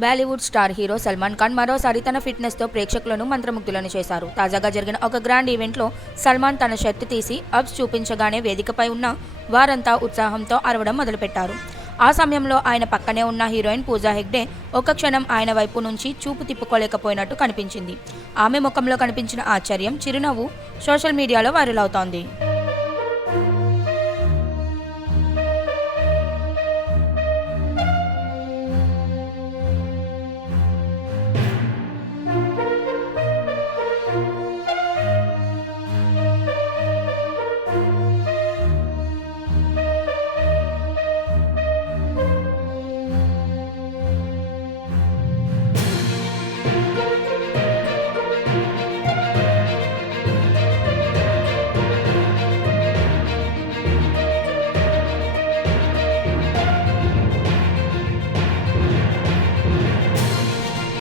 Bollywood star hero Salman Khan మరోసారి తన ఫిట్నెస్తో ప్రేక్షకులను మంత్రముగ్ధులను చేశారు. తాజాగా జరిగిన ఒక గ్రాండ్ ఈవెంట్లో సల్మాన్ తన షర్ట్ తీసి అబ్స్ చూపించగానే వేదికపై ఉన్న వారంతా ఉత్సాహంతో అరవడం మొదలుపెట్టారు. ఆ సమయంలో ఆయన పక్కనే ఉన్న హీరోయిన్ పూజా హెగ్డే ఒక క్షణం ఆయన వైపు నుంచి చూపు తిప్పుకోలేకపోయినట్టు కనిపించింది. ఆమె ముఖంలో కనిపించిన ఆశ్చర్యం, చిరునవ్వు సోషల్ మీడియాలో వైరల్ అవుతోంది.